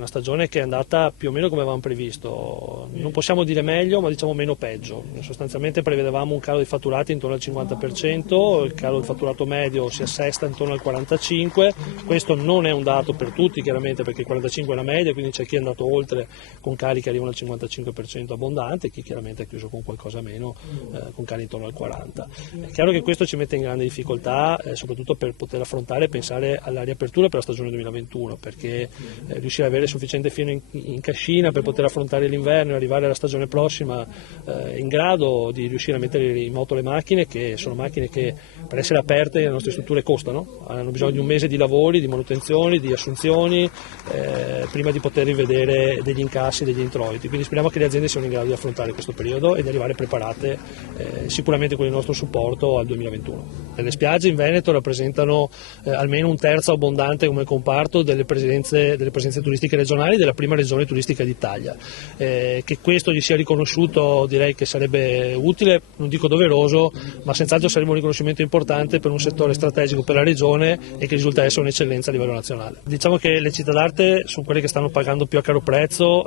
una stagione che è andata più o meno come avevamo previsto, non possiamo dire meglio ma diciamo meno peggio, sostanzialmente prevedevamo un calo di fatturati intorno al 50%, il calo del fatturato medio si assesta intorno al 45%, questo non è un dato per tutti chiaramente perché il 45% è la media, quindi c'è chi è andato oltre con cali che arrivano al 55% abbondante e chi chiaramente ha chiuso con qualcosa meno, con cali intorno al 40%. È chiaro che questo ci mette in grande difficoltà, soprattutto per poter affrontare e pensare alla riapertura per la stagione 2021, perché riuscire ad avere sufficiente fieno in cascina per poter affrontare l'inverno e arrivare alla stagione prossima in grado di riuscire a mettere in moto le macchine, che sono macchine che per essere aperte le nostre strutture costano, hanno bisogno di un mese di lavori, di manutenzioni, di assunzioni, prima di poter rivedere degli incassi, degli introiti, quindi speriamo che le aziende siano in grado di affrontare questo periodo e di arrivare preparate sicuramente con il nostro supporto al 2021. Le spiagge in Veneto rappresentano almeno un terzo abbondante come comparto delle presenze turistiche regionali della prima regione turistica d'Italia. Che questo gli sia riconosciuto direi che sarebbe utile, non dico doveroso, ma senz'altro sarebbe un riconoscimento importante per un settore strategico per la regione e che risulta essere un'eccellenza a livello nazionale. Diciamo che le città d'arte sono quelle che stanno pagando più a caro prezzo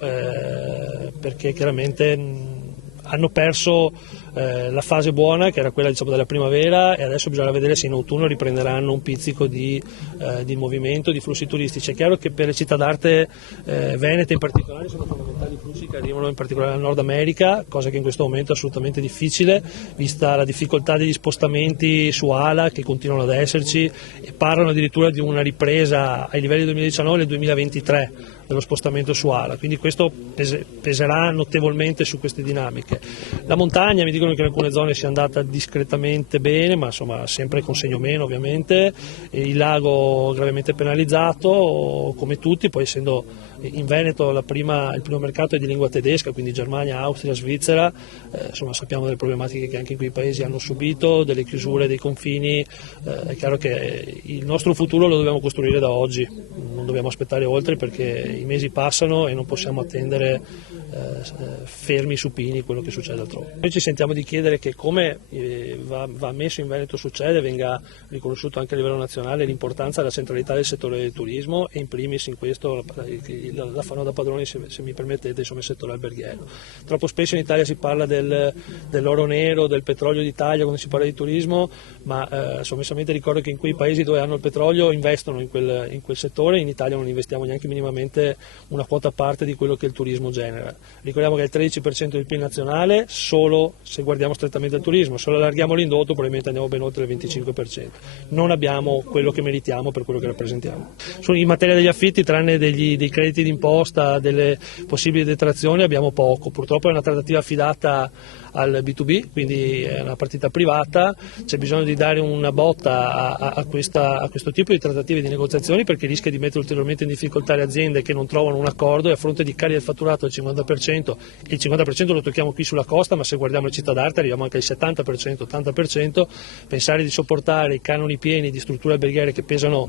perché chiaramente hanno perso la fase buona che era quella della primavera e adesso bisogna vedere se in autunno riprenderanno un pizzico di movimento, di flussi turistici. È chiaro che per le città d'arte venete in particolare sono fondamentali i flussi che arrivano in particolare dal Nord America, cosa che in questo momento è assolutamente difficile vista la difficoltà degli spostamenti su ALA che continuano ad esserci e parlano addirittura di una ripresa ai livelli del 2019 nel 2023 dello spostamento su ALA, quindi questo peserà notevolmente su queste dinamiche. La montagna mi dicono che in alcune zone sia andata discretamente bene, ma insomma sempre con segno meno ovviamente, e il lago gravemente penalizzato come tutti, poi essendo in Veneto il primo mercato è di lingua tedesca, quindi Germania, Austria, Svizzera, insomma sappiamo delle problematiche che anche in quei paesi hanno subito, delle chiusure dei confini, è chiaro che il nostro futuro lo dobbiamo costruire da oggi, non dobbiamo aspettare oltre perché i mesi passano e non possiamo attendere fermi supini quello che succede altrove. Noi ci sentiamo di chiedere che come va messo in Veneto succede venga riconosciuto anche a livello nazionale l'importanza e la centralità del settore del turismo e in primis in questo la fanno da padroni se mi permettete insomma il settore alberghiero. Troppo spesso in Italia si parla dell'oro nero, del petrolio d'Italia quando si parla di turismo, ma sommessamente ricordo che in quei paesi dove hanno il petrolio investono in quel settore, in Italia non investiamo neanche minimamente una quota parte di quello che il turismo genera. Ricordiamo che è il 13% del PIL nazionale solo se guardiamo strettamente al turismo, se lo allarghiamo l'indotto probabilmente andiamo ben oltre il 25%. Non abbiamo quello che meritiamo per quello che rappresentiamo. In materia degli affitti, tranne dei crediti d'imposta, delle possibili detrazioni, abbiamo poco. Purtroppo è una trattativa affidata al B2B, quindi è una partita privata, c'è bisogno di dare una botta a questo tipo di trattative di negoziazioni perché rischia di mettere ulteriormente in difficoltà le aziende che non trovano un accordo e a fronte di cali del fatturato del 50%, e il 50% lo tocchiamo qui sulla costa, ma se guardiamo le città d'arte arriviamo anche al 70%, 80%, pensare di sopportare i canoni pieni di strutture alberghiere che pesano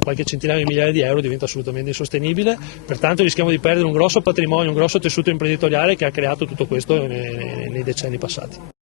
qualche centinaio di migliaia di euro diventa assolutamente insostenibile, pertanto rischiamo di perdere un grosso patrimonio, un grosso tessuto imprenditoriale che ha creato tutto questo nei decenni passati.